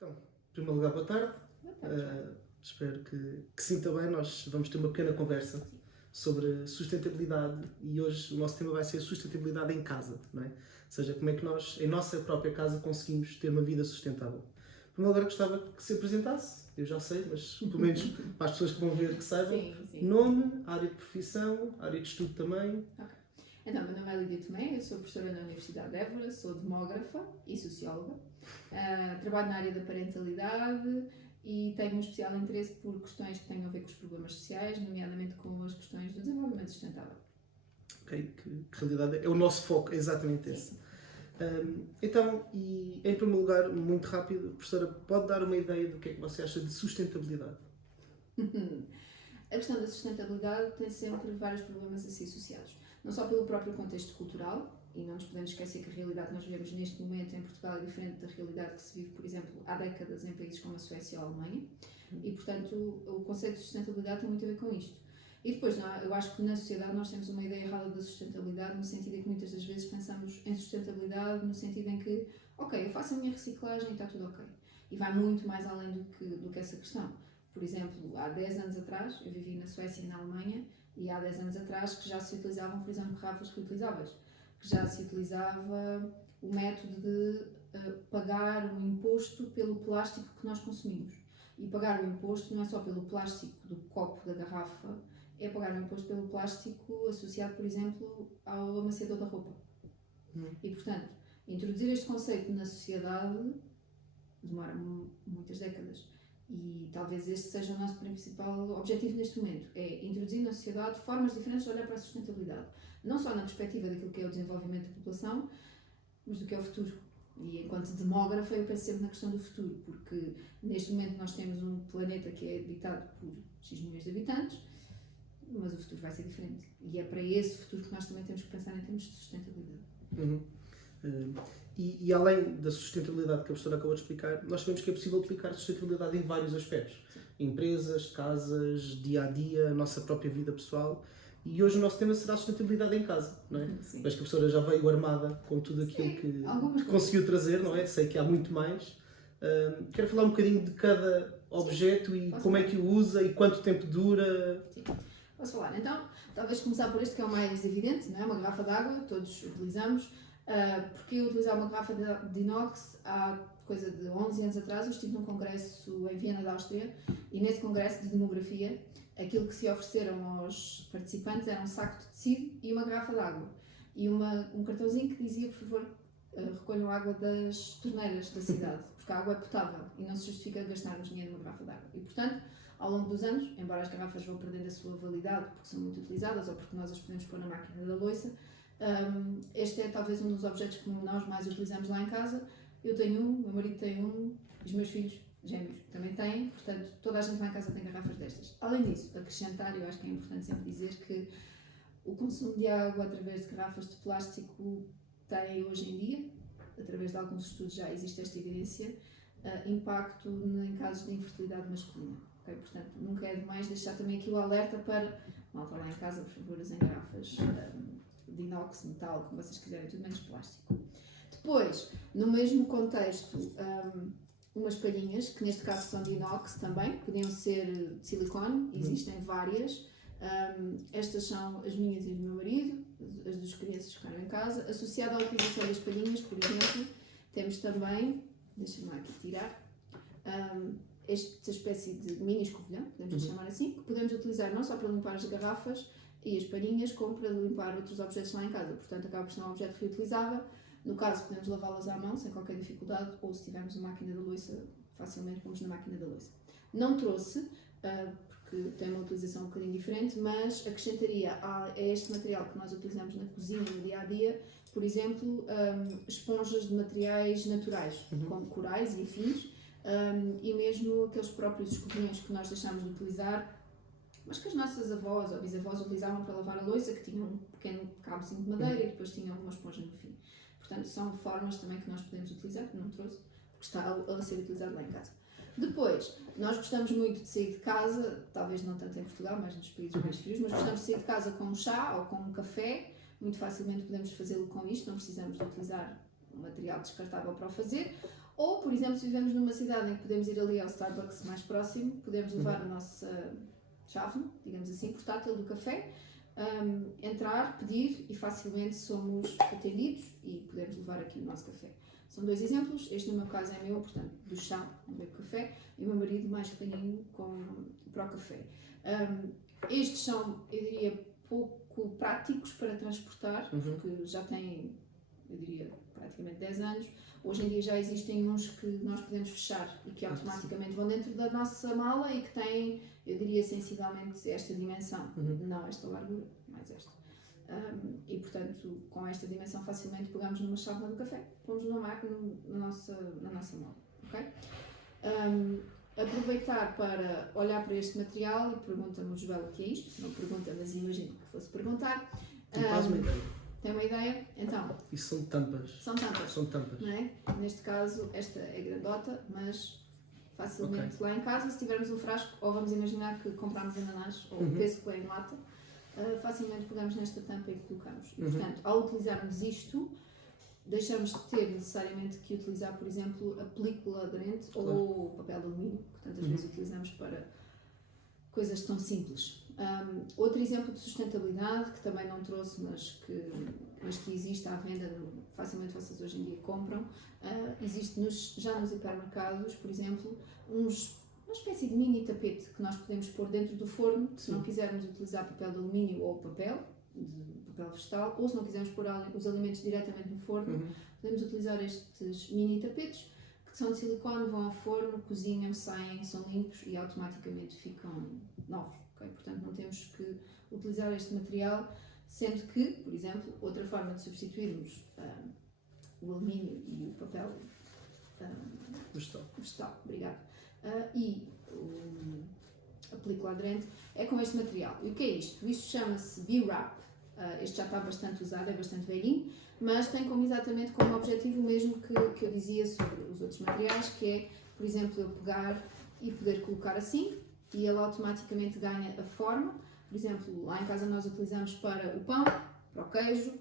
Então, em primeiro lugar, boa tarde. Boa tarde. Espero que sinta bem. Nós vamos ter uma pequena conversa sobre sustentabilidade e hoje o nosso tema vai ser sustentabilidade em casa, não é? Ou seja, como é que nós, em nossa própria casa, conseguimos ter uma vida sustentável. Em primeiro lugar, gostava que se apresentasse. Eu já sei, mas pelo menos para as pessoas que vão ver que saibam. Sim. Nome, área de profissão, área de estudo também. Ok. Então, meu nome é Lídia Tomé, eu sou professora na Universidade de Évora, sou demógrafa e socióloga. Trabalho na área da parentalidade e tenho um especial interesse por questões que tenham a ver com os problemas sociais, nomeadamente com as questões do desenvolvimento sustentável. Ok, que realidade é o nosso foco, é exatamente esse. Então, e em primeiro lugar, muito rápido, professora, pode dar uma ideia do que é que você acha de sustentabilidade? A questão da sustentabilidade tem sempre vários problemas a ser associados, não só pelo próprio contexto cultural, e não nos podemos esquecer que a realidade que nós vivemos neste momento em Portugal é diferente da realidade que se vive, por exemplo, há décadas em países como a Suécia ou a Alemanha, e portanto o conceito de sustentabilidade tem muito a ver com isto. E depois, eu acho que na sociedade nós temos uma ideia errada da sustentabilidade, no sentido em que muitas das vezes pensamos em sustentabilidade no sentido em que, ok, eu faço a minha reciclagem e está tudo ok. E vai muito mais além do que essa questão. Por exemplo, há 10 anos atrás, eu vivi na Suécia e na Alemanha, e há 10 anos atrás que já se utilizavam, por exemplo, garrafas reutilizáveis, que já se utilizava o método de pagar um imposto pelo plástico que nós consumimos. E pagar o imposto não é só pelo plástico do copo, da garrafa, é pagar o imposto pelo plástico associado, por exemplo, ao amaciador da roupa. E, portanto, introduzir este conceito na sociedade demora muitas décadas. E talvez este seja o nosso principal objetivo neste momento, é introduzir na sociedade formas diferentes de olhar para a sustentabilidade. Não só na perspectiva daquilo que é o desenvolvimento da população, mas do que é o futuro. E enquanto demógrafa eu penso sempre na questão do futuro, porque neste momento nós temos um planeta que é habitado por X milhões de habitantes, mas o futuro vai ser diferente. E é para esse futuro que nós também temos que pensar em termos de sustentabilidade. E além da sustentabilidade que a professora acabou de explicar, nós sabemos que é possível aplicar sustentabilidade em vários aspectos. Sim. Empresas, casas, dia a dia, a nossa própria vida pessoal. E hoje o nosso tema será sustentabilidade em casa, não é? Sim. Mas que a professora já veio armada com tudo aquilo que conseguiu trazer, não é? Sei que há muito mais. Quero falar um bocadinho de cada objeto e como é que o usa e quanto tempo dura. Sim. Posso falar? Então, talvez começar por este que é o mais evidente, não é? Uma garrafa de água, todos utilizamos. Porque eu utilizar uma garrafa de inox há coisa de 11 anos atrás, eu estive num congresso em Viena da Áustria e nesse congresso de demografia aquilo que se ofereceram aos participantes era um saco de tecido e uma garrafa de água e um cartãozinho que dizia, por favor, recolham água das torneiras da cidade, porque a água é potável e não se justifica gastarmos dinheiro numa garrafa de água. E portanto, ao longo dos anos, embora as garrafas vão perdendo a sua validade porque são muito utilizadas ou porque nós as podemos pôr na máquina da louça, este é talvez um dos objetos que nós mais utilizamos lá em casa. Eu tenho um, meu marido tem um, os meus filhos gêmeos também têm, portanto toda a gente lá em casa tem garrafas destas. Além disso, acrescentar, eu acho que é importante sempre dizer que o consumo de água através de garrafas de plástico tem hoje em dia, através de alguns estudos já existe esta evidência, impacto em casos de infertilidade masculina. Okay? Portanto, nunca é demais deixar também aqui o alerta para malta lá em casa, por favor, usem garrafas de inox, metal, como vocês quiserem, tudo menos plástico. Depois, no mesmo contexto, umas palhinhas, que neste caso são de inox também, podiam ser de silicone, existem várias. Estas são as minhas e do meu marido, as das crianças que ficaram em casa. Associada à utilização das palhinhas, por exemplo, temos também, deixa-me lá aqui tirar, esta espécie de mini escovilhão, podemos chamar assim, que podemos utilizar não só para limpar as garrafas e as palhinhas, como para limpar outros objetos lá em casa. Portanto, acaba por ser um objeto reutilizável. No caso, podemos lavá-las à mão sem qualquer dificuldade, ou se tivermos uma máquina da louça, facilmente pomos na máquina da louça. Não trouxe, porque tem uma utilização um bocadinho diferente, mas acrescentaria a este material que nós utilizamos na cozinha no dia a dia, por exemplo, esponjas de materiais naturais, como corais e afins, e mesmo aqueles próprios escovilhões que nós deixamos de utilizar, mas que as nossas avós ou bisavós utilizavam para lavar a louça, que tinham um pequeno cabozinho de madeira e depois tinham uma esponja no fim. Portanto, são formas também que nós podemos utilizar, que não trouxe, porque está a ser utilizado lá em casa. Depois, nós gostamos muito de sair de casa, talvez não tanto em Portugal, mas nos países mais frios, mas gostamos de sair de casa com um chá ou com um café. Muito facilmente podemos fazê-lo com isto, não precisamos de utilizar um material descartável para o fazer. Ou, por exemplo, se vivemos numa cidade em que podemos ir ali ao Starbucks mais próximo, podemos levar a nossa chave, digamos assim, portátil do café, entrar, pedir e facilmente somos atendidos e podemos levar aqui o nosso café. São 2 exemplos, este no meu caso é meu, portanto, do chão, não bebo café, e o meu marido mais pequenino para o café. Estes são, eu diria, pouco práticos para transportar, porque já têm, eu diria, praticamente 10 anos. Hoje em dia já existem uns que nós podemos fechar e que automaticamente vão dentro da nossa mala e que têm, eu diria, sensivelmente esta dimensão, não esta largura, mais esta. E portanto, com esta dimensão facilmente pegamos numa chávena do café, pomos numa máquina na nossa mala, ok? Aproveitar para olhar para este material e pergunta-me o Joel o que é isto, não pergunta, mas imagino que fosse perguntar. Tem quase uma ideia. Tem uma ideia? Então. Isso são tampas. São tampas. Não é? Neste caso, esta é grandota, mas facilmente lá em casa, se tivermos um frasco, ou vamos imaginar que compramos ananás, ou peso que é em lata, facilmente pegamos nesta tampa e colocamos. E, portanto, ao utilizarmos isto, deixamos de ter necessariamente que utilizar, por exemplo, a película aderente ou papel de alumínio, que tantas vezes utilizamos para coisas tão simples. Outro exemplo de sustentabilidade, que também não trouxe, mas que existe à venda, facilmente vocês hoje em dia compram, existe já nos hipermercados, por exemplo, uma espécie de mini tapete que nós podemos pôr dentro do forno, se não quisermos utilizar papel de alumínio ou papel vegetal, ou se não quisermos pôr os alimentos diretamente no forno, podemos utilizar estes mini tapetes, que são de silicone, vão ao forno, cozinham, saem, são limpos e automaticamente ficam novos. Okay? Portanto, não temos que utilizar este material, sendo que, por exemplo, outra forma de substituirmos o alumínio e o papel vegetal, obrigado, e a película aderente é com este material. E o que é isto? Isto chama-se B-Wrap. Este já está bastante usado, é bastante velhinho, mas tem exatamente como objetivo o mesmo que eu dizia sobre os outros materiais, que é, por exemplo, eu pegar e poder colocar assim, e ele automaticamente ganha a forma. Por exemplo, lá em casa nós utilizamos para o pão, para o queijo,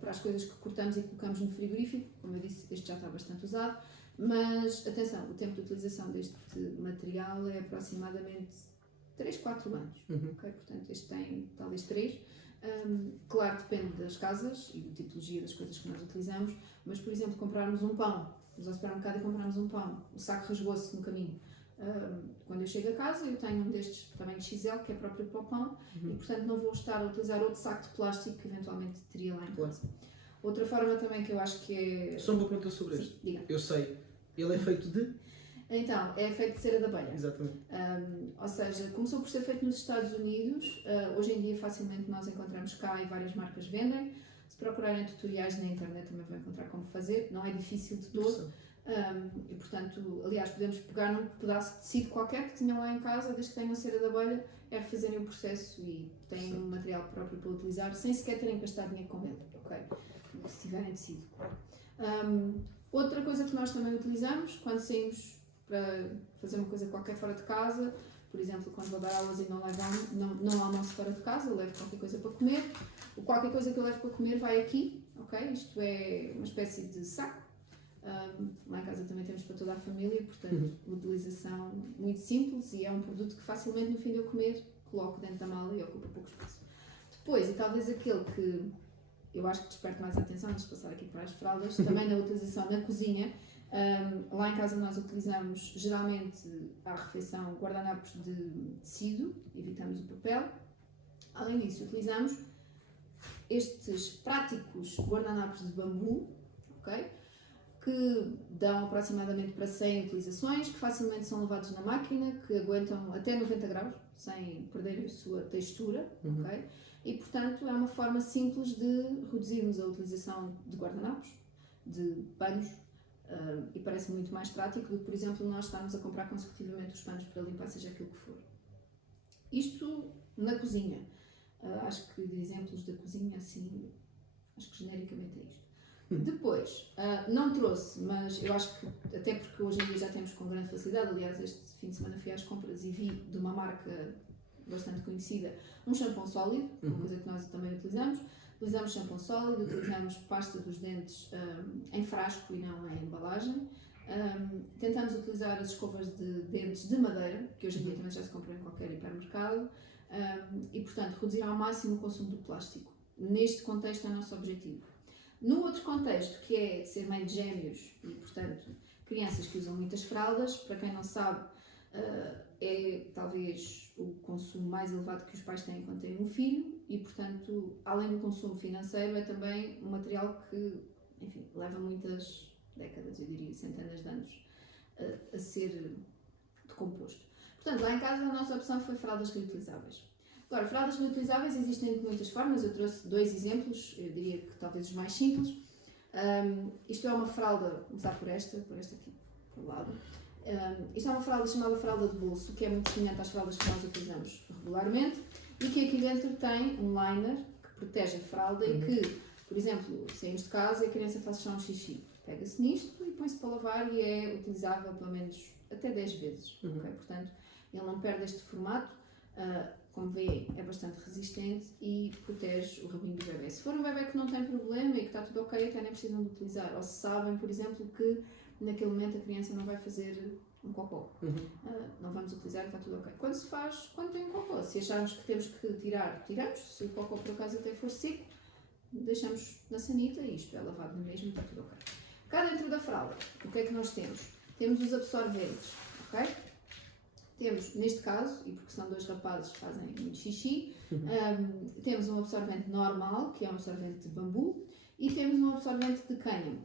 para as coisas que cortamos e colocamos no frigorífico. Como eu disse, este já está bastante usado, mas atenção, o tempo de utilização deste material é aproximadamente 3, 4 anos. Okay? Portanto, este tem talvez 3. Claro, depende das casas e da tipologia das coisas que nós utilizamos, mas, por exemplo, comprarmos um pão, vamos ao supermercado e comprarmos um pão, o saco rasgou-se no caminho. Quando eu chego a casa, eu tenho um destes tamanho XL, que é próprio para o pão, e, portanto, não vou estar a utilizar outro saco de plástico que eventualmente teria lá em casa. Outra forma também que eu acho que é... Só uma pergunta sobre isto. Diga. Eu sei, ele é feito de... Então, é feito de cera de abelha. Exatamente. Ou seja, começou por ser feito nos Estados Unidos, hoje em dia facilmente nós encontramos cá e várias marcas vendem. Se procurarem tutoriais na internet também vão encontrar como fazer, não é difícil de todo. E portanto, aliás, podemos pegar num pedaço de tecido qualquer que tenham lá em casa, desde que tenham cera de abelha, é refazerem o processo e têm um material próprio para utilizar, sem sequer terem que gastar dinheiro com ele, ok? Se tiverem tecido. Outra coisa que nós também utilizamos, quando saímos para fazer uma coisa qualquer fora de casa, por exemplo, quando vou dar aulas e não almoço fora de casa, eu levo qualquer coisa para comer. O qualquer coisa que eu levo para comer vai aqui, ok? Isto é uma espécie de saco. Lá em casa também temos para toda a família, portanto, utilização muito simples e é um produto que facilmente no fim de eu comer, coloco dentro da mala e ocupa pouco espaço. Depois, e talvez aquele que eu acho que desperta mais a atenção, antes de passar aqui para as fraldas, também na utilização na cozinha. Lá em casa nós utilizamos geralmente à refeição guardanapos de tecido, evitamos o papel. Além disso, utilizamos estes práticos guardanapos de bambu, ok? Que dão aproximadamente para 100 utilizações, que facilmente são lavados na máquina, que aguentam até 90 graus, sem perder a sua textura, ok? E portanto é uma forma simples de reduzirmos a utilização de guardanapos, de panos, e parece muito mais prático do que, por exemplo, nós estarmos a comprar consecutivamente os panos para limpar, seja aquilo que for. Isto na cozinha. Acho que de exemplos da cozinha, assim, acho que genericamente é isto. Depois, não trouxe, mas eu acho que, até porque hoje em dia já temos com grande facilidade, aliás, este fim de semana fui às compras e vi de uma marca bastante conhecida um shampoo sólido, uma coisa que nós também utilizamos. Utilizamos shampoo sólido, utilizamos pasta dos dentes em frasco e não em embalagem. Tentamos utilizar as escovas de dentes de madeira, que hoje em dia também já se compram em qualquer hipermercado, e portanto reduzir ao máximo o consumo do plástico. Neste contexto é o nosso objetivo. No outro contexto, que é de ser mãe de gêmeos e portanto crianças que usam muitas fraldas, para quem não sabe, é talvez o consumo mais elevado que os pais têm quando têm um filho e portanto, além do consumo financeiro, é também um material que, enfim, leva muitas décadas, eu diria centenas de anos, a ser decomposto. Portanto, lá em casa a nossa opção foi fraldas reutilizáveis. Agora, fraldas reutilizáveis existem de muitas formas, eu trouxe 2 exemplos, eu diria que talvez os mais simples. Isto é uma fralda, vou começar por esta aqui, por lado. Isto é uma fralda chamada fralda de bolso, que é muito semelhante às fraldas que nós utilizamos regularmente e que aqui dentro tem um liner que protege a fralda e que, por exemplo, saímos de casa e a criança faz só um xixi. Pega-se nisto e põe-se para lavar e é utilizável pelo menos até 10 vezes. Okay? Portanto, ele não perde este formato. Como veem, é bastante resistente e protege o rabinho do bebê. Se for um bebê que não tem problema e que está tudo ok, até nem precisam de utilizar. Ou se sabem, por exemplo, que naquele momento a criança não vai fazer um cocô. Não vamos utilizar e está tudo ok. Quando tem um cocô, se acharmos que temos que tirar, tiramos. Se o cocô por acaso até for seco, deixamos na sanita e isto é lavado no mesmo e está tudo ok. Cá dentro da fralda, o que é que nós temos? Temos os absorventes, ok? Temos, neste caso, e porque são 2 rapazes que fazem muito xixi, temos um absorvente normal, que é um absorvente de bambu, e temos um absorvente de cânhamo.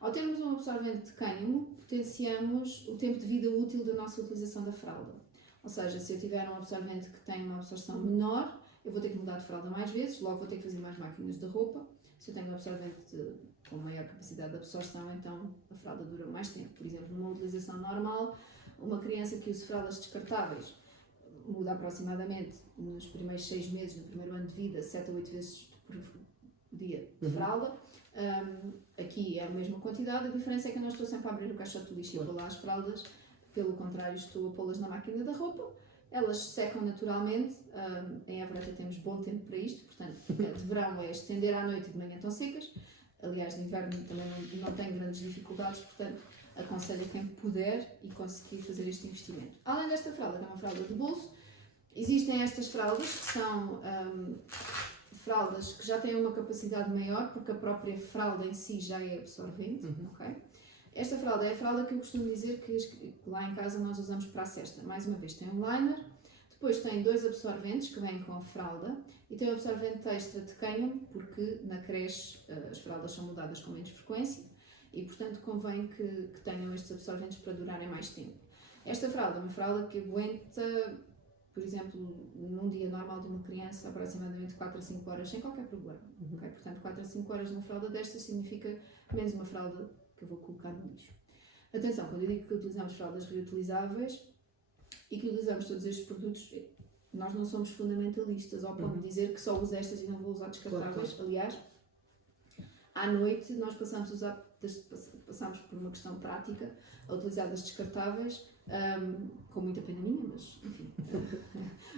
Ao termos um absorvente de cânhamo, potenciamos o tempo de vida útil da nossa utilização da fralda. Ou seja, se eu tiver um absorvente que tem uma absorção menor, eu vou ter que mudar de fralda mais vezes, logo vou ter que fazer mais máquinas de roupa. Se eu tenho um absorvente com maior capacidade de absorção, então a fralda dura mais tempo. Por exemplo, numa utilização normal, uma criança que use fraldas descartáveis muda aproximadamente nos primeiros 6 meses, no primeiro ano de vida, 7 a 8 vezes por dia de fralda. Aqui é a mesma quantidade, a diferença é que eu não estou sempre a abrir o caixote do lixo e a pôr lá as fraldas, pelo contrário, estou a pô-las na máquina da roupa, elas secam naturalmente, em Évora temos bom tempo para isto, portanto, de verão é estender à noite e de manhã estão secas, aliás, de inverno também não tem grandes dificuldades, portanto, aconselho quem puder e conseguir fazer este investimento. Além desta fralda, que é uma fralda de bolso, existem estas fraldas que são fraldas que já têm uma capacidade maior, porque a própria fralda em si já é absorvente. Okay? Esta fralda é a fralda que eu costumo dizer que lá em casa nós usamos para a cesta. Mais uma vez tem um liner, depois tem 2 absorventes que vêm com a fralda e tem um absorvente extra de cânhamo, porque na creche as fraldas são mudadas com menos frequência. E, portanto, convém que tenham estes absorventes para durarem mais tempo. Esta fralda é uma fralda que aguenta, por exemplo, num dia normal de uma criança, aproximadamente 4 a 5 horas, sem qualquer problema. Okay? Portanto, 4 a 5 horas numa fralda destas significa menos uma fralda que eu vou colocar no lixo. Atenção, quando eu digo que utilizamos fraldas reutilizáveis e que utilizamos todos estes produtos, nós não somos fundamentalistas ao ponto de dizer que só uso estas e não vou usar descartáveis. Claro. Aliás, à noite nós passamos por uma questão prática a utilizar das descartáveis, com muita pena minha, mas enfim,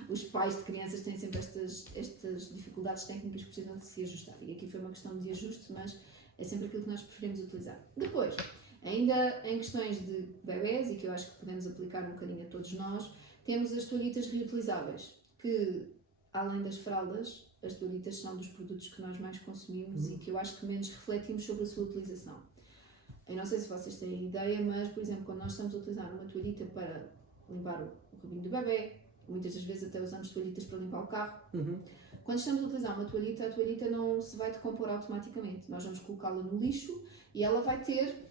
os pais de crianças têm sempre estas dificuldades técnicas que precisam de se ajustar e aqui foi uma questão de ajuste, mas é sempre aquilo que nós preferimos utilizar. Depois, ainda em questões de bebés, e que eu acho que podemos aplicar um bocadinho a todos nós, temos as toalhitas reutilizáveis, que além das fraldas, as toalhitas são dos produtos que nós mais consumimos e que eu acho que menos refletimos sobre a sua utilização. Eu não sei se vocês têm ideia, mas, por exemplo, quando nós estamos a utilizar uma toalhita para limpar o rabinho do bebê, muitas das vezes até usamos toalhitas para limpar o carro, quando estamos a utilizar uma toalhita, a toalhita não se vai decompor automaticamente. Nós vamos colocá-la no lixo e ela vai ter,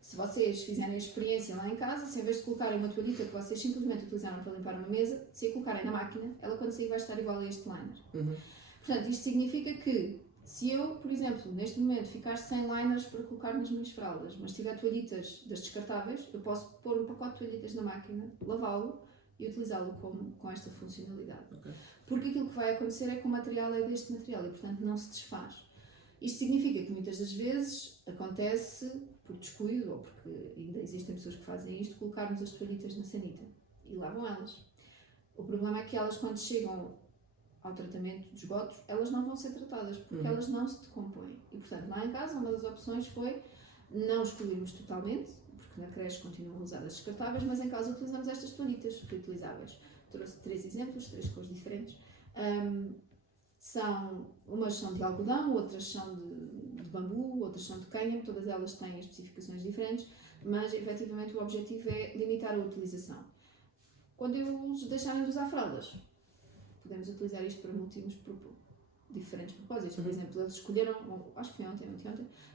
se vocês fizerem a experiência lá em casa, se em vez de colocarem uma toalhita que vocês simplesmente utilizaram para limpar uma mesa, se a colocarem na máquina, ela quando sair vai estar igual a este liner. Portanto, isto significa que se eu, por exemplo, neste momento ficar sem liners para colocar nas minhas fraldas, mas tiver toalhitas das descartáveis, eu posso pôr um pacote de toalhitas na máquina, lavá-lo e utilizá-lo com esta funcionalidade. Okay. Porque aquilo que vai acontecer é que o material é deste material e, portanto, não se desfaz. Isto significa que muitas das vezes acontece, por descuido ou porque ainda existem pessoas que fazem isto, colocarmos as toalhitas na sanita e lavam elas. O problema é que elas, quando chegam ao tratamento de esgotos, elas não vão ser tratadas porque elas não se decompõem. E, portanto, lá em casa, uma das opções foi não excluirmos totalmente, porque na creche continuam a usar as descartáveis, mas em casa utilizamos estas toalhitas reutilizáveis. Trouxe 3 exemplos, 3 cores diferentes. Umas são de algodão, outras são de bambu, outras são de cânhamo, todas elas têm especificações diferentes, mas efetivamente o objetivo é limitar a utilização. Quando eles deixarem de usar fraldas, podemos utilizar isto para múltiplos diferentes propósitos. Por exemplo, eles escolheram, acho que foi ontem,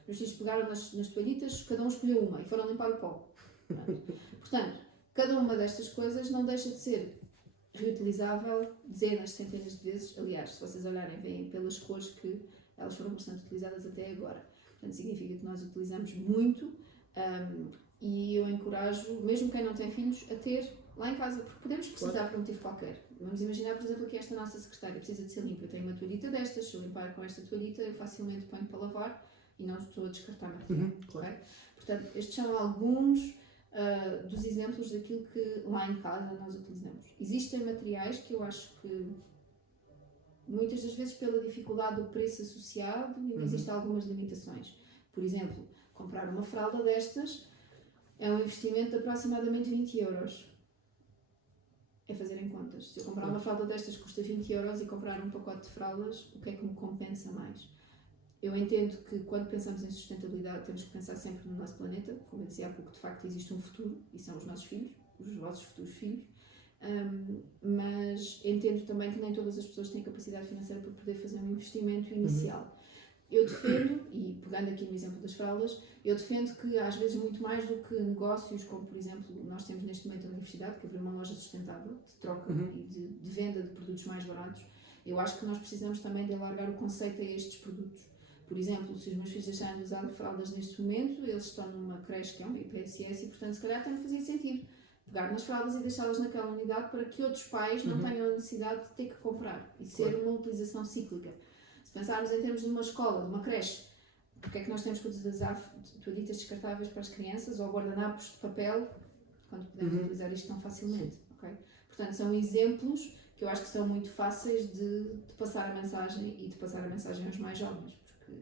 os filhos pegaram nas toalhitas, cada um escolheu uma e foram limpar o pó. Portanto, cada uma destas coisas não deixa de ser reutilizável dezenas, centenas de vezes. Aliás, se vocês olharem, veem pelas cores que elas foram bastante utilizadas até agora. Portanto, significa que nós utilizamos muito e eu encorajo, mesmo quem não tem filhos, a ter lá em casa, porque podemos precisar por um motivo qualquer. Vamos imaginar, por exemplo, que esta nossa secretária precisa de ser limpa. Eu tenho uma toalhita destas, se eu limpar com esta toalhita, eu facilmente ponho para lavar e não estou a descartar material. Claro. Okay? Portanto, estes são alguns dos exemplos daquilo que lá em casa nós utilizamos. Existem materiais que eu acho que muitas das vezes pela dificuldade do preço associado ainda existem algumas limitações. Por exemplo, comprar uma fralda destas é um investimento de aproximadamente 20 euros. É fazerem contas. Se eu comprar uma fralda destas custa 20 euros e comprar um pacote de fraldas, o que é que me compensa mais? Eu entendo que quando pensamos em sustentabilidade temos que pensar sempre no nosso planeta, como eu dizia há pouco, de facto existe um futuro e são os nossos filhos, os vossos futuros filhos, mas entendo também que nem todas as pessoas têm capacidade financeira para poder fazer um investimento inicial. Eu defendo, e pegando aqui no exemplo das fraldas, eu defendo que às vezes muito mais do que negócios, como por exemplo nós temos neste momento a universidade, que abriu uma loja sustentável de troca e de venda de produtos mais baratos, eu acho que nós precisamos também de alargar o conceito a estes produtos. Por exemplo, se os meus filhos deixarem de usar fraldas neste momento, eles estão numa creche que é uma IPSS e portanto se calhar tem de fazer sentido pegar nas fraldas e deixá-las naquela unidade para que outros pais não tenham a necessidade de ter que comprar e ser uma utilização cíclica. Se pensarmos em termos de uma escola, de uma creche, porque é que nós temos que utilizar toalhitas descartáveis para as crianças ou guardanapos de papel quando podemos utilizar isto tão facilmente? Okay? Portanto, são exemplos que eu acho que são muito fáceis de passar a mensagem e de passar a mensagem aos mais jovens, porque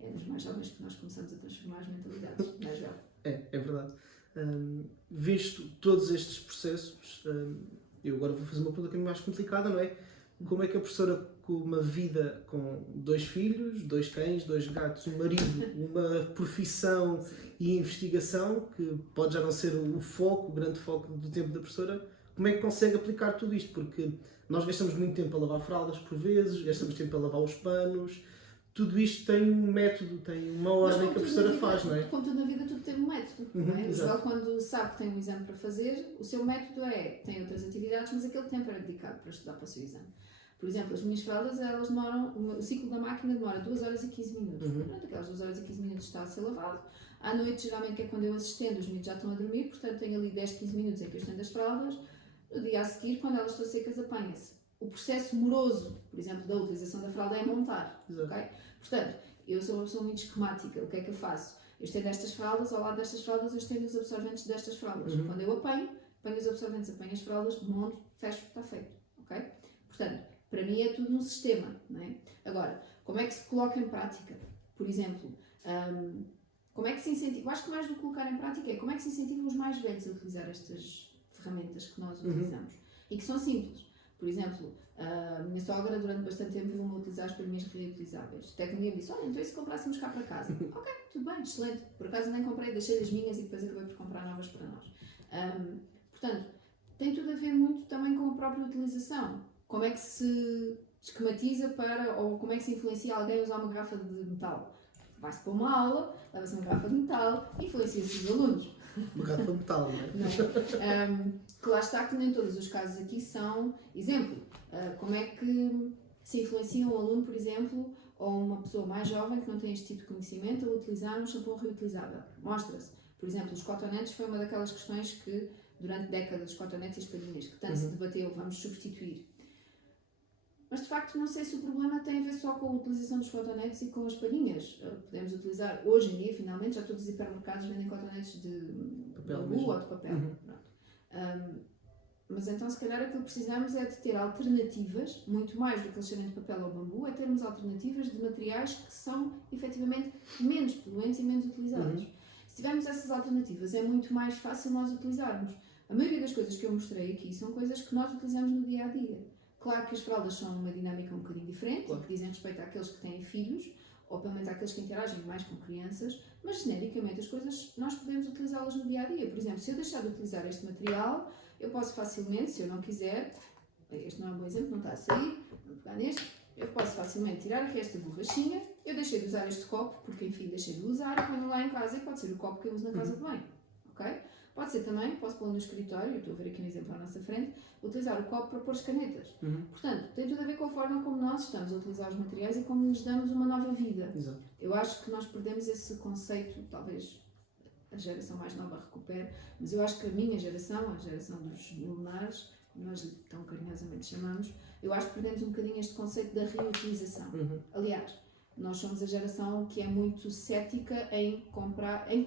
é nos mais jovens que nós começamos a transformar as mentalidades, não é, Joel? É verdade. Visto todos estes processos, eu agora vou fazer uma pergunta que é mais complicada, não é? Como é que a professora, com uma vida com 2 filhos, 2 cães, 2 gatos, um marido, uma profissão e investigação, que pode já não ser o foco, o grande foco do tempo da professora, como é que consegue aplicar tudo isto? Porque nós gastamos muito tempo a lavar fraldas por vezes, gastamos tempo a lavar os panos, tudo isto tem um método, tem uma ordem que a professora faz, não é? Como tudo na vida, tudo tem um método, não é? O Joel, quando sabe que tem um exame para fazer, o seu método tem outras atividades, mas aquele tempo era dedicado para estudar para o seu exame. Por exemplo, as minhas fraldas, elas demoram, o ciclo da máquina demora 2 horas e 15 minutos. Durante aquelas 2 horas e 15 minutos está a ser lavado. À noite, geralmente, é quando eu as estendo, os miúdos já estão a dormir, portanto tenho ali 10, 15 minutos em que eu estendo as fraldas. No dia a seguir, quando elas estão secas, apanha-se. O processo moroso, por exemplo, da utilização da fralda é montar. Okay? Portanto, eu sou uma pessoa muito esquemática. O que é que eu faço? Eu estendo estas fraldas, ao lado destas fraldas, eu estendo os absorventes destas fraldas. Quando eu apanho os absorventes, apanho as fraldas, monto, fecho, está feito. Okay? Portanto, para mim é tudo um sistema, não é? Agora, como é que se coloca em prática? Por exemplo, como é que se incentiva? Eu acho que mais do que colocar em prática é como é que se incentivam os mais velhos a utilizar estas ferramentas que nós utilizamos e que são simples. Por exemplo, a minha sogra durante bastante tempo viu-me utilizar as palhinhas reutilizáveis. Até que um dia me disse, olha, então e se comprássemos cá para casa? Ok, tudo bem, excelente. Por acaso nem comprei, deixei as minhas e depois acabei por comprar novas para nós. Portanto, tem tudo a ver muito também com a própria utilização. Como é que se esquematiza ou como é que se influencia alguém a usar uma garrafa de metal? Vai-se para uma aula, leva-se uma garrafa de metal e influencia-se os alunos. Uma garrafa de metal, não é? Que lá está que nem todos os casos aqui são exemplo. Como é que se influencia um aluno, por exemplo, ou uma pessoa mais jovem que não tem este tipo de conhecimento a utilizar um shampoo reutilizável? Mostra-se. Por exemplo, os cotonetes foi uma daquelas questões que durante décadas, os cotonetes e as palhinhas, que tanto se debateu, vamos substituir. Mas de facto não sei se o problema tem a ver só com a utilização dos cotonetes e com as palhinhas. Podemos utilizar, hoje em dia, finalmente, já todos os hipermercados vendem cotonetes de bambu ou de papel. Mas então, se calhar, aquilo que precisamos é de ter alternativas, muito mais do que eles serem de papel ou bambu, é termos alternativas de materiais que são, efetivamente, menos poluentes e menos utilizados. Se tivermos essas alternativas, é muito mais fácil nós utilizarmos. A maioria das coisas que eu mostrei aqui são coisas que nós utilizamos no dia a dia. Claro que as fraldas são uma dinâmica um bocadinho diferente, Claro. que dizem respeito àqueles que têm filhos, ou pelo menos àqueles que interagem mais com crianças, mas genericamente as coisas nós podemos utilizá-las no dia a dia. Por exemplo, se eu deixar de utilizar este material, eu posso facilmente, se eu não quiser, este não é um bom exemplo, não está a sair, vou pegar neste, eu posso facilmente tirar aqui esta borrachinha, eu deixei de usar este copo, porque enfim deixei de usar, e ponho lá em casa e pode ser o copo que eu uso na casa de banho, ok? Pode ser também, posso pô-lo no escritório, eu estou a ver aqui um exemplo à nossa frente, utilizar o copo para pôr as canetas. Portanto, tem tudo a ver com a forma como nós estamos a utilizar os materiais e como lhes damos uma nova vida. Exato. Eu acho que nós perdemos esse conceito, talvez a geração mais nova recupere, mas eu acho que a minha geração, a geração dos milenares, como nós tão carinhosamente chamamos, eu acho que perdemos um bocadinho este conceito da reutilização. Aliás, nós somos a geração que é muito cética em comprar em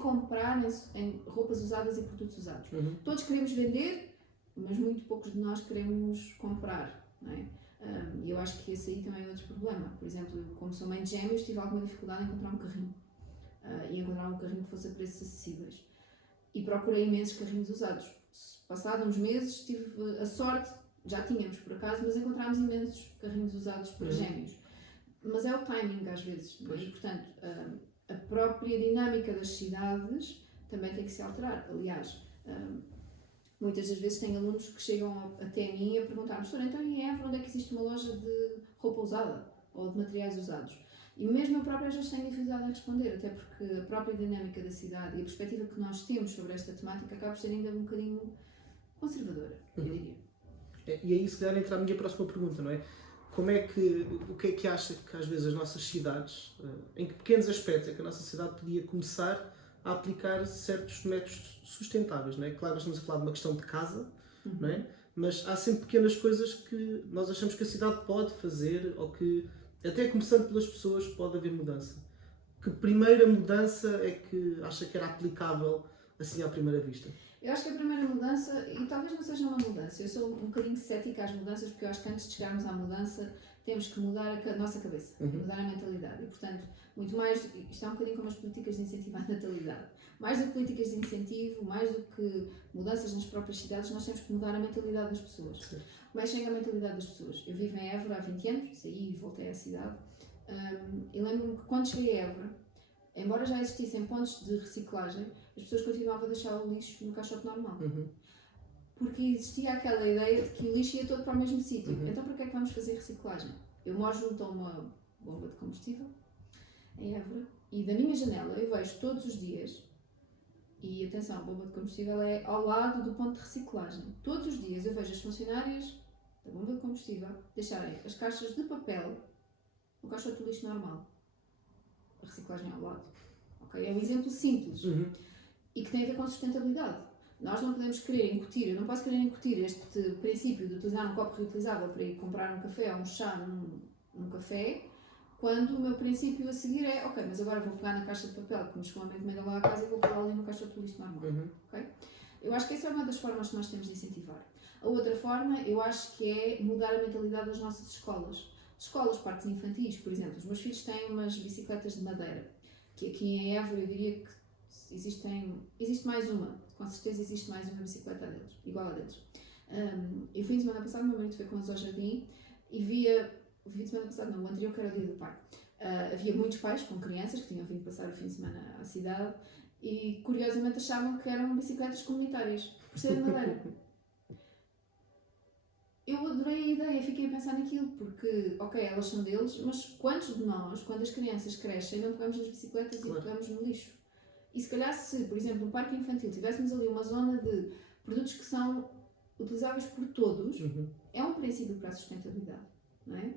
roupas usadas e produtos usados. Todos queremos vender, mas muito poucos de nós queremos comprar, não é? E eu acho que esse aí também é outro problema. Por exemplo, eu, como sou mãe de gêmeos, tive alguma dificuldade em encontrar um carrinho. E encontrar um carrinho que fosse a preços acessíveis. E procurei imensos carrinhos usados. Passados uns meses, tive a sorte, já tínhamos por acaso, mas encontramos imensos carrinhos usados para gêmeos. Mas é o timing às vezes, não é? E, portanto, a própria dinâmica das cidades também tem que se alterar. Aliás, muitas das vezes tem alunos que chegam até mim a perguntar: professora, então em Évora onde é que existe uma loja de roupa usada ou de materiais usados? E mesmo eu própria às vezes tenho dificuldade em responder, até porque a própria dinâmica da cidade e a perspectiva que nós temos sobre esta temática acaba por ser ainda um bocadinho conservadora, eu diria. E aí se calhar entra a minha próxima pergunta, não é? O que é que acha que às vezes as nossas cidades, em que pequenos aspectos é que a nossa cidade podia começar a aplicar certos métodos sustentáveis, não é? Claro, nós estamos a falar de uma questão de casa, não é? Mas há sempre pequenas coisas que nós achamos que a cidade pode fazer, ou que, até começando pelas pessoas, pode haver mudança. Que primeira mudança é que acha que era aplicável assim à primeira vista? Eu acho que a primeira mudança, e talvez não seja uma mudança, eu sou um bocadinho cética às mudanças, porque eu acho que antes de chegarmos à mudança temos que mudar a nossa cabeça, mudar a mentalidade. E, portanto, muito mais, isto é um bocadinho como as políticas de incentivo à natalidade. Mais do que políticas de incentivo, mais do que mudanças nas próprias cidades, nós temos que mudar a mentalidade das pessoas. Como é que chega a mentalidade das pessoas? Eu vivo em Évora há 20 anos, saí e voltei à cidade, e lembro-me que quando cheguei a Évora, embora já existissem pontos de reciclagem, as pessoas continuavam a deixar o lixo no caixote normal. Porque existia aquela ideia de que o lixo ia todo para o mesmo sítio. Então, para que é que vamos fazer reciclagem? Eu moro junto a uma bomba de combustível, em Évora, e da minha janela eu vejo todos os dias, e atenção, a bomba de combustível é ao lado do ponto de reciclagem. Todos os dias eu vejo as funcionárias da bomba de combustível deixarem as caixas de papel no caixote do lixo normal. A reciclagem ao lado. Okay? É um exemplo simples e que tem a ver com sustentabilidade. Nós não podemos querer incutir, eu não posso querer incutir este princípio de utilizar um copo reutilizável para ir comprar um café ou um chá num café, quando o meu princípio a seguir é: ok, mas agora vou pegar na caixa de papel que me chegou a minha encomenda lá à casa e vou pôr ali no caixote do lixo normal. Okay? Eu acho que essa é uma das formas que nós temos de incentivar. A outra forma, eu acho que é mudar a mentalidade das nossas escolas. Escolas, parques infantis, por exemplo, os meus filhos têm umas bicicletas de madeira, que aqui em Évora eu diria que existe mais uma, com certeza existe mais uma bicicleta deles, igual a deles. E o fim de semana passado, meu marido foi com eles ao jardim e o fim de semana passado não, o anterior, que era o dia do pai. Havia muitos pais com crianças que tinham vindo passar o fim de semana à cidade e curiosamente achavam que eram bicicletas comunitárias, por ser de madeira. Eu adorei a ideia, fiquei a pensar naquilo, porque, ok, elas são deles, mas quantos de nós, quando as crianças crescem, não pegamos nas bicicletas e pegamos no lixo? E se calhar se, por exemplo, no parque infantil tivéssemos ali uma zona de produtos que são utilizáveis por todos, é um princípio para a sustentabilidade, não é?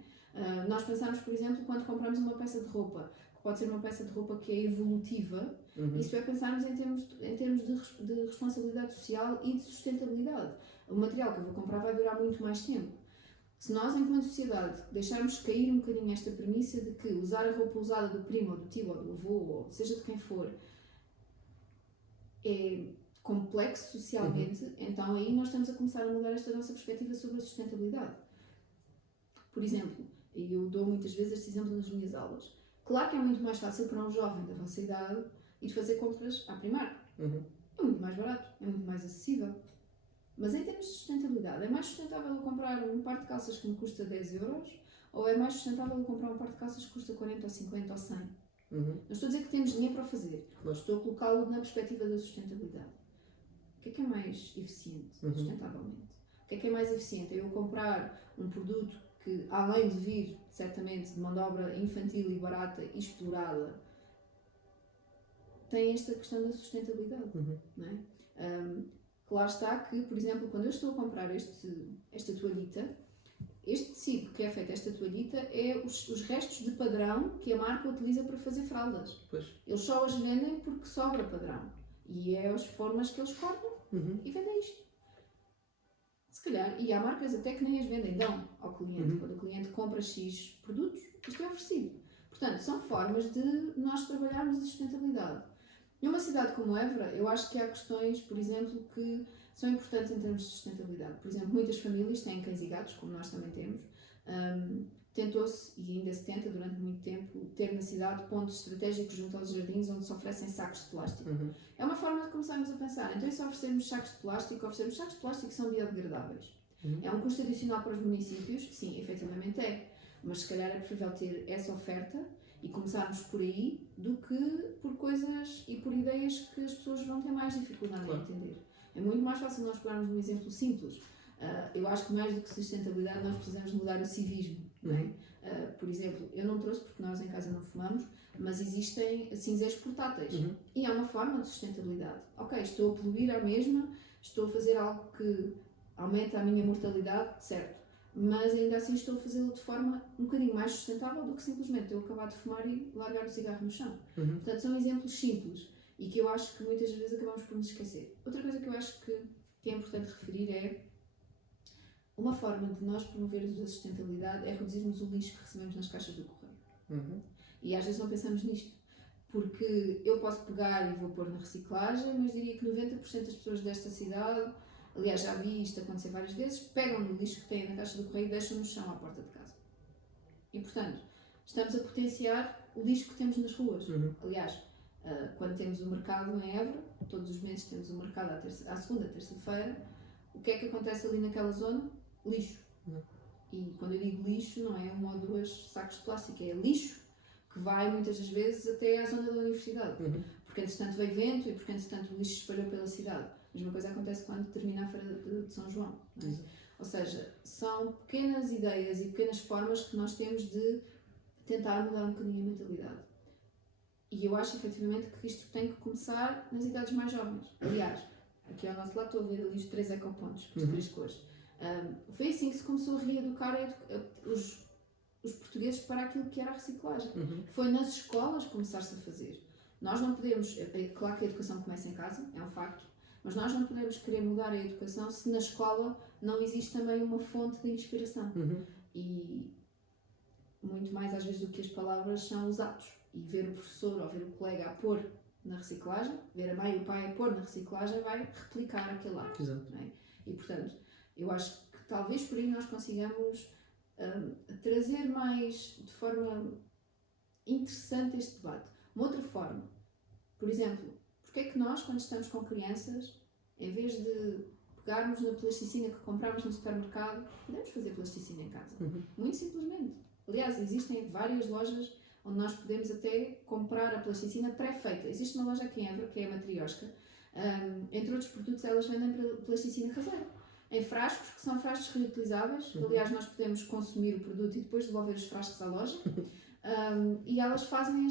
Nós pensamos, por exemplo, quando compramos uma peça de roupa, que pode ser uma peça de roupa que é evolutiva, isso é pensarmos em termos de responsabilidade social e de sustentabilidade. O material que eu vou comprar vai durar muito mais tempo. Se nós, enquanto sociedade, deixarmos cair um bocadinho esta premissa de que usar a roupa usada do primo, ou do tio, ou do avô, ou seja de quem for, é complexo socialmente, então aí nós estamos a começar a mudar esta nossa perspectiva sobre a sustentabilidade. Por exemplo, e eu dou muitas vezes este exemplo nas minhas aulas. Claro que é muito mais fácil para um jovem da vossa idade ir fazer compras à Primark. Uhum. É muito mais barato, é muito mais acessível. Mas em termos de sustentabilidade, é mais sustentável eu comprar um par de calças que me custa 10 euros ou é mais sustentável eu comprar um par de calças que custa 40 ou 50 ou 100? Uhum. Não estou a dizer que temos dinheiro para o fazer, Claro. estou a colocá-lo na perspectiva da sustentabilidade. O que é mais eficiente, sustentavelmente? O que é mais eficiente? É eu comprar um produto que, além de vir, certamente, de mão de obra infantil e barata e explorada, tem esta questão da sustentabilidade, não é? Claro está que, por exemplo, quando eu estou a comprar esta toalhita, este tecido que é feito, esta toalhita, é os restos de padrão que a marca utiliza para fazer fraldas. Pois. Eles só as vendem porque sobra padrão. E é as formas que eles cortam e vendem isto. Se calhar, e há marcas até que nem as vendem, dão ao cliente. Quando o cliente compra X produtos, isto é oferecido. Portanto, são formas de nós trabalharmos a sustentabilidade. Numa cidade como Évora, eu acho que há questões, por exemplo, que são importantes em termos de sustentabilidade. Por exemplo, muitas famílias têm cães e gatos, como nós também temos. Tentou-se, e ainda se tenta durante muito tempo, ter na cidade pontos estratégicos junto aos jardins onde se oferecem sacos de plástico. É uma forma de começarmos a pensar. Então, e se oferecermos sacos de plástico, oferecermos sacos de plástico que são biodegradáveis. É um custo adicional para os municípios? Sim, efetivamente é. Mas se calhar é preferível ter essa oferta e começarmos por aí do que por coisas e por ideias que as pessoas vão ter mais dificuldade em entender. É muito mais fácil nós pegarmos um exemplo simples. Eu acho que mais do que sustentabilidade nós precisamos mudar o civismo. Não é? Por exemplo, eu não trouxe porque nós em casa não fumamos, mas existem cinzeiros portáteis e é uma forma de sustentabilidade. Ok, estou a poluir à mesma, estou a fazer algo que aumenta a minha mortalidade, certo, mas ainda assim estou a fazê-lo de forma um bocadinho mais sustentável do que simplesmente eu acabar de fumar e largar o cigarro no chão. Portanto, são exemplos simples e que eu acho que muitas vezes acabamos por nos esquecer. Outra coisa que eu acho que é importante referir é uma forma de nós promovermos a sustentabilidade é reduzirmos o lixo que recebemos nas caixas do correio. E às vezes não pensamos nisto, porque eu posso pegar e vou pôr na reciclagem, mas diria que 90% das pessoas desta cidade, aliás já vi isto acontecer várias vezes, pegam no lixo que têm na caixa do correio e deixam no chão à porta de casa. E portanto, estamos a potenciar o lixo que temos nas ruas. Aliás, quando temos o mercado em Évora, todos os meses temos o mercado à segunda, terça-feira, o que é que acontece ali naquela zona? Lixo. E quando eu digo lixo, não é um ou dois sacos de plástico, é lixo que vai muitas das vezes até à zona da universidade. Porque entretanto veio vento e porque entretanto o lixo se espalhou pela cidade. A mesma coisa acontece quando termina a feira de São João. Não é? Ou seja, são pequenas ideias e pequenas formas que nós temos de tentar mudar um bocadinho a mentalidade. E eu acho efetivamente que isto tem que começar nas idades mais jovens. Aliás, aqui ao nosso lado estou a ver ali os 3 ecopontos, as 3 cores. Foi assim que se começou a reeducar os portugueses para aquilo que era a reciclagem. Foi nas escolas começar-se a fazer. Nós não podemos, claro que a educação começa em casa, é um facto, mas nós não podemos querer mudar a educação se na escola não existe também uma fonte de inspiração. E muito mais às vezes do que as palavras são os atos. E ver o professor ou ver o colega a pôr na reciclagem, ver a mãe e o pai a pôr na reciclagem, vai replicar aquele ato. Não é? E portanto, eu acho que talvez por aí nós consigamos trazer mais de forma interessante este debate. Uma outra forma, por exemplo, porque é que nós, quando estamos com crianças, em vez de pegarmos na plasticina que compramos no supermercado, podemos fazer plasticina em casa? Muito simplesmente. Aliás, existem várias lojas onde nós podemos até comprar a plasticina pré-feita. Existe uma loja aqui em Évora, que é a Matriosca. Entre outros produtos, elas vendem plasticina caseira. Em frascos, que são frascos reutilizáveis. Aliás, nós podemos consumir o produto e depois devolver os frascos à loja. E elas fazem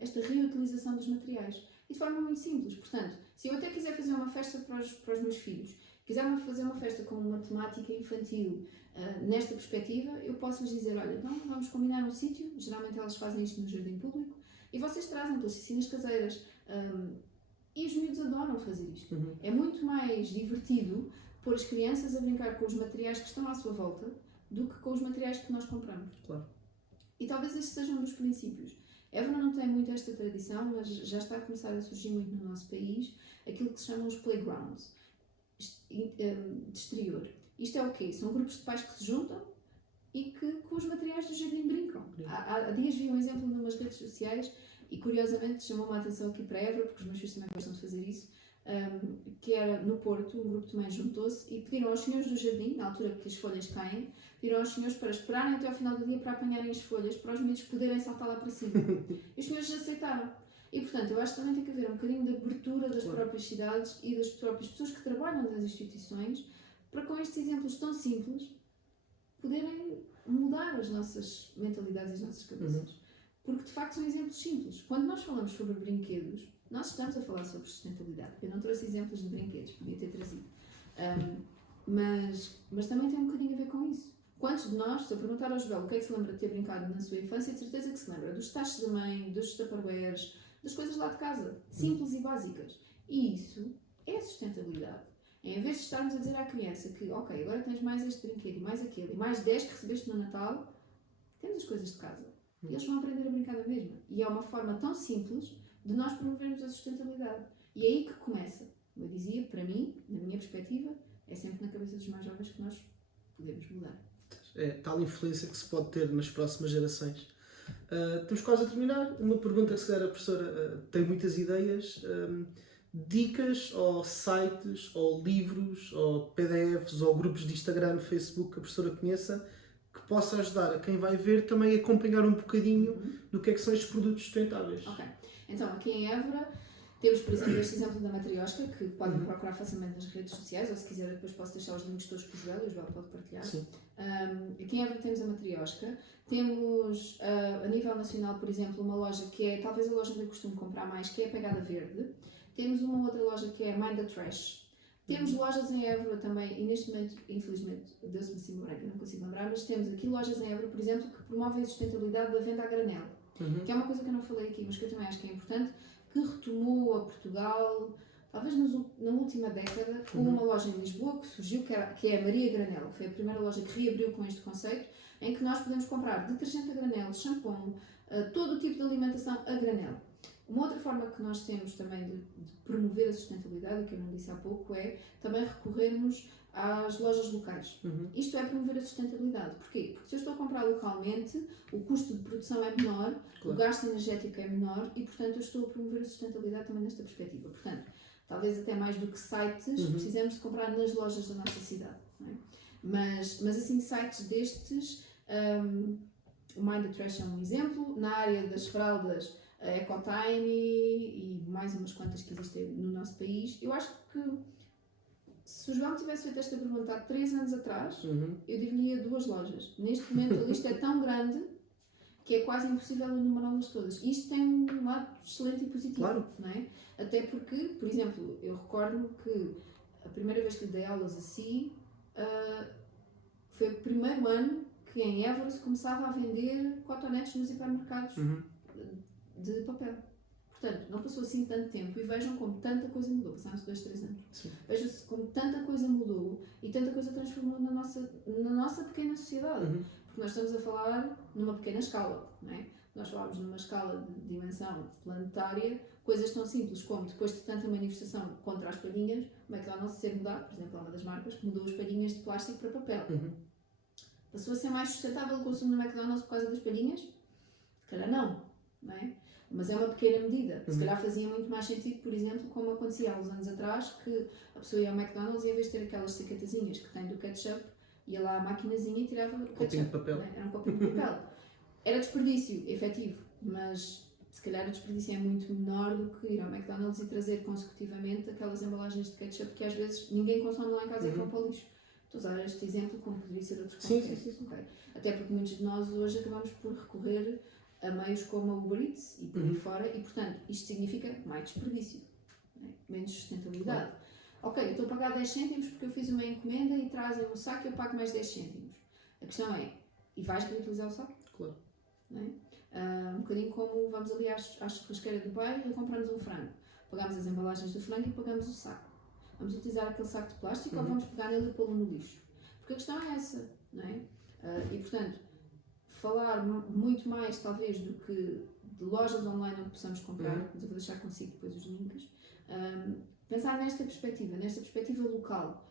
esta reutilização dos materiais. E de forma muito simples. Portanto, se eu até quiser fazer uma festa para os meus filhos, quiser fazer uma festa com uma temática infantil, nesta perspectiva, eu posso lhes dizer, olha, então vamos combinar um sítio, geralmente elas fazem isto no jardim público, e vocês trazem plasticinas caseiras. E os miúdos adoram fazer isto. É muito mais divertido pôr as crianças a brincar com os materiais que estão à sua volta do que com os materiais que nós compramos. Claro. E talvez este seja um dos princípios. Évora não tem muito esta tradição, mas já está a começar a surgir muito no nosso país aquilo que se chamam os playgrounds de exterior. Isto é o quê? São grupos de pais que se juntam e que com os materiais do jardim brincam. Há dias vi um exemplo numas redes sociais E curiosamente chamou-me a atenção aqui para Évora, porque os meus filhos também gostam de fazer isso, que era no Porto, um grupo de mães juntou-se e pediram aos senhores do jardim, na altura que as folhas caem, pediram aos senhores para esperarem até ao final do dia para apanharem as folhas, para os miúdos poderem saltar lá para cima. E os senhores aceitaram. E portanto, eu acho que também tem que haver um bocadinho de abertura das próprias cidades e das próprias pessoas que trabalham nas instituições, para com estes exemplos tão simples, poderem mudar as nossas mentalidades e as nossas cabeças. Porque de facto são exemplos simples. Quando nós falamos sobre brinquedos, nós estamos a falar sobre sustentabilidade. Eu não trouxe exemplos de brinquedos, podia ter trazido. Mas também tem um bocadinho a ver com isso. Quantos de nós, se eu perguntar ao Joel o que é que se lembra de ter brincado na sua infância, de certeza que se lembra dos tachos da mãe, dos tupperwares, das coisas lá de casa, simples e básicas. E isso é sustentabilidade. Em vez de estarmos a dizer à criança que, ok, agora tens mais este brinquedo e mais aquele, e mais 10 que recebeste no Natal, temos as coisas de casa. E eles vão aprender a brincar da mesma. E é uma forma tão simples de nós promovermos a sustentabilidade. E é aí que começa. Como eu dizia, para mim, na minha perspectiva, é sempre na cabeça dos mais jovens que nós podemos mudar. É tal influência que se pode ter nas próximas gerações. Estamos quase a terminar. Uma pergunta que se calhar a professora tem muitas ideias. Dicas ou sites, ou livros, ou PDFs, ou grupos de Instagram, Facebook que a professora conheça, que possa ajudar a quem vai ver também a acompanhar um bocadinho do que é que são estes produtos sustentáveis. Ok. Então, aqui em Évora, temos, por exemplo, este exemplo da Matriosca, que podem procurar facilmente nas redes sociais, ou se quiser depois posso deixar os links todos com o Joel pode partilhar. Sim. Aqui em Évora temos a Matriosca. Temos, a nível nacional, por exemplo, uma loja que é, talvez a loja onde eu costumo comprar mais, que é a Pegada Verde. Temos uma outra loja que é a Mind the Trash. Temos lojas em Évora também, e neste momento, infelizmente, deu-se-me assim uma branca, não consigo lembrar, mas temos aqui lojas em Évora, por exemplo, que promovem a sustentabilidade da venda a granel. Que é uma coisa que eu não falei aqui, mas que eu também acho que é importante, que retomou a Portugal, talvez na última década, com uma loja em Lisboa que surgiu, que é a Maria Granel. Foi a primeira loja que reabriu com este conceito, em que nós podemos comprar detergente a granel, shampoo, todo o tipo de alimentação a granel. Uma outra forma que nós temos também de promover a sustentabilidade, que eu não disse há pouco, é também recorrermos às lojas locais. Isto é promover a sustentabilidade. Porquê? Porque se eu estou a comprar localmente, o custo de produção é menor, o gasto energético é menor e, portanto, eu estou a promover a sustentabilidade também nesta perspectiva. Portanto, talvez até mais do que sites, precisamos de comprar nas lojas da nossa cidade. Não é? Mas assim, sites destes, o Mind the Trash é um exemplo. Na área das fraldas, a Ecotime e mais umas quantas que existem no nosso país. Eu acho que se o João tivesse feito esta pergunta há 3 anos atrás, eu diria 2 lojas. Neste momento a lista é tão grande que é quase impossível enumerá-las todas. Isto tem um lado excelente e positivo, claro. Não é? Até porque, por exemplo, eu recordo que a primeira vez que lhe dei aulas assim, foi o primeiro ano que em Évora se começava a vender cotonetes nos hipermercados de papel. Portanto, não passou assim tanto tempo e vejam como tanta coisa mudou. Passaram-se 2, 3 anos. Vejam-se como tanta coisa mudou e tanta coisa transformou na nossa pequena sociedade. Porque nós estamos a falar numa pequena escala, não é? Nós falamos numa escala de dimensão planetária, coisas tão simples como, depois de tanta manifestação contra as palhinhas, o McDonald's ser mudado, por exemplo, é uma das marcas que mudou as palhinhas de plástico para papel. Passou a ser mais sustentável o consumo no McDonald's por causa das palhinhas? Se calhar não é? Mas é uma pequena medida. Se calhar fazia muito mais sentido, por exemplo, como acontecia há uns anos atrás, que a pessoa ia ao McDonald's e, em vez de ter aquelas sacatazinhas que tem do ketchup, ia lá à maquinazinha e tirava o ketchup. De papel. Né? Era um copinho de papel. Era desperdício, efetivo, mas se calhar o desperdício é muito menor do que ir ao McDonald's e trazer consecutivamente aquelas embalagens de ketchup que às vezes ninguém consome lá em casa e vão para o lixo. Estou a usar este exemplo como poderia ser outros contextos. Sim. Okay. Até porque muitos de nós hoje acabamos por recorrer a meios como a Uber Eats e por aí fora, e portanto isto significa mais desperdício, né? Menos sustentabilidade. Claro. Ok, eu estou a pagar 10 cêntimos porque eu fiz uma encomenda e trazem um saco e eu pago mais 10 cêntimos. A questão é, e vais reutilizar o saco? Claro. Né? Um bocadinho como vamos ali à churrasqueira do bairro e compramos um frango. Pagamos as embalagens do frango e pagamos o saco. Vamos utilizar aquele saco de plástico ou vamos pegar nele e pô-lo no lixo? Porque a questão é essa, não é? E portanto, falar muito mais talvez do que de lojas online onde possamos comprar, mas eu vou deixar consigo depois os links, pensar nesta perspectiva local,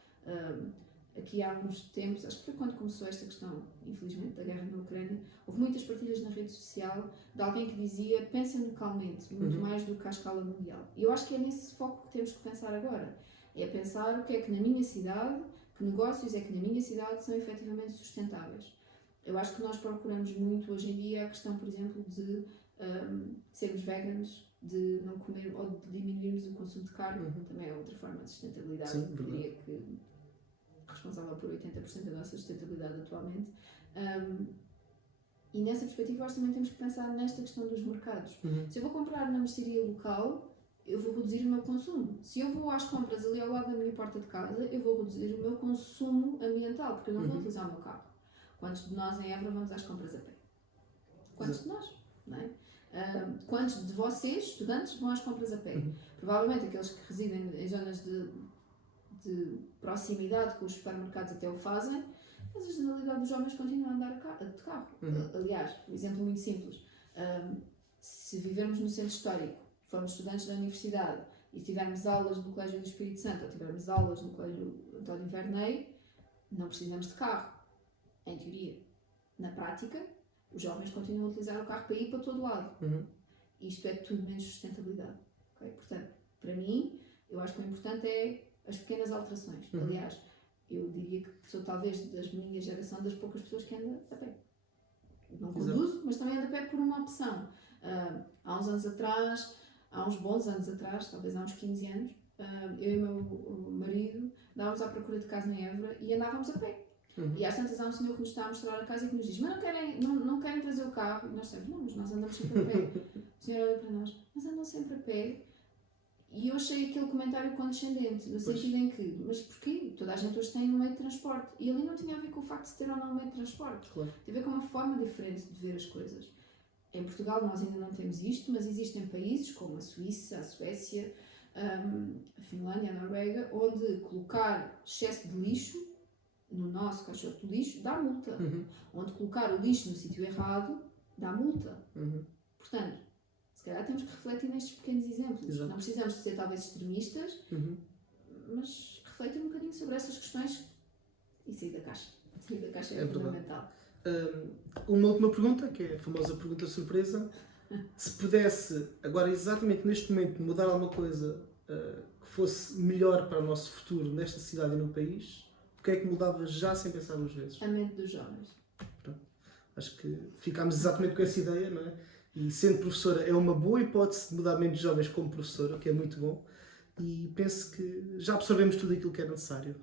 aqui há alguns tempos, acho que foi quando começou esta questão, infelizmente, da guerra na Ucrânia, houve muitas partilhas na rede social de alguém que dizia: pensem localmente, muito mais do que à escala mundial. E eu acho que é nesse foco que temos que pensar agora. É pensar o que é que na minha cidade, que negócios é que na minha cidade são efetivamente sustentáveis. Eu acho que nós procuramos muito hoje em dia a questão, por exemplo, de sermos veganos, de não comer ou de diminuirmos o consumo de carne, também é outra forma de sustentabilidade. Sim, Eu diria que responsável por 80% da nossa sustentabilidade atualmente. E nessa perspectiva, nós também temos que pensar nesta questão dos mercados. Se eu vou comprar na mercearia local, eu vou reduzir o meu consumo. Se eu vou às compras ali ao lado da minha porta de casa, eu vou reduzir o meu consumo ambiental, porque eu não vou utilizar o meu carro. Quantos de nós em Évora vamos às compras a pé? Quantos de nós? Não é? Quantos de vocês, estudantes, vão às compras a pé? Provavelmente aqueles que residem em zonas de proximidade com os supermercados até o fazem, mas a generalidade dos homens continua a andar de carro. Aliás, um exemplo muito simples: se vivermos no centro histórico, formos estudantes da universidade e tivermos aulas no Colégio do Espírito Santo ou tivermos aulas no Colégio António Verney, não precisamos de carro, em teoria. Na prática, os jovens continuam a utilizar o carro para ir para todo lado. Isto é tudo menos sustentabilidade. Okay? Portanto, para mim, eu acho que o importante é as pequenas alterações. Aliás, eu diria que sou talvez da minha geração das poucas pessoas que andam a pé. Não conduzo, mas também ando a pé por uma opção. Há uns anos atrás, há uns bons anos atrás, talvez há uns 15 anos, eu e o meu marido andávamos à procura de casa em Évora e andávamos a pé. E às tantas há um senhor que nos está a mostrar a casa e que nos diz: mas não querem trazer o carro? E nós dissemos: não, mas nós andamos sempre a pé. O senhor olha para nós: mas andam sempre a pé? E eu achei aquele comentário condescendente, no sentido em que: mas porquê? Toda a gente hoje tem um meio de transporte. E ali não tinha a ver com o facto de se ter ou não um meio de transporte. Claro. Tem a ver com uma forma diferente de ver as coisas. Em Portugal nós ainda não temos isto, mas existem países como a Suíça, a Suécia, a Finlândia, a Noruega, onde colocar excesso de lixo no nosso caixote de lixo dá multa. Onde colocar o lixo no sítio errado dá multa. Portanto, se calhar temos que refletir nestes pequenos exemplos. Exato. Não precisamos de ser talvez extremistas, mas refletir um bocadinho sobre essas questões e sair da caixa. Sair da caixa é fundamental. Uma última pergunta, que é a famosa pergunta surpresa. Se pudesse, agora exatamente neste momento, mudar alguma coisa que fosse melhor para o nosso futuro nesta cidade e no país, o que é que mudava já sem pensar duas vezes? A mente dos jovens. Pronto. Acho que ficámos exatamente com essa ideia, não é? E sendo professora é uma boa hipótese de mudar a mente dos jovens como professora, o que é muito bom. E penso que já absorvemos tudo aquilo que é necessário.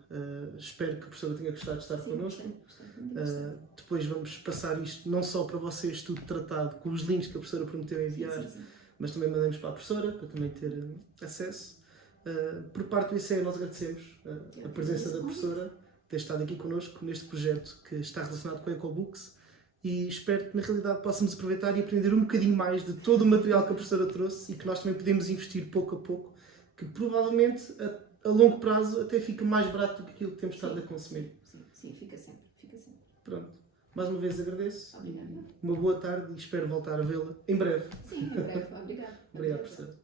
Espero que a professora tenha gostado de estar connosco. Depois vamos passar isto não só para vocês, tudo tratado com os links que a professora prometeu enviar, mas também mandamos para a professora, para também ter acesso. Por parte do ICE, nós agradecemos a presença da professora, ter estado aqui connosco neste projeto que está relacionado com a EcoBooks, e espero que na realidade possamos aproveitar e aprender um bocadinho mais de todo o material que a professora trouxe e que nós também podemos investir pouco a pouco, que provavelmente a longo prazo até fica mais barato do que aquilo que temos estado a consumir. Sim, fica sempre. Pronto. Mais uma vez agradeço. Obrigada. Uma boa tarde e espero voltar a vê-la em breve. Sim, em breve. Obrigada. Obrigado, professora.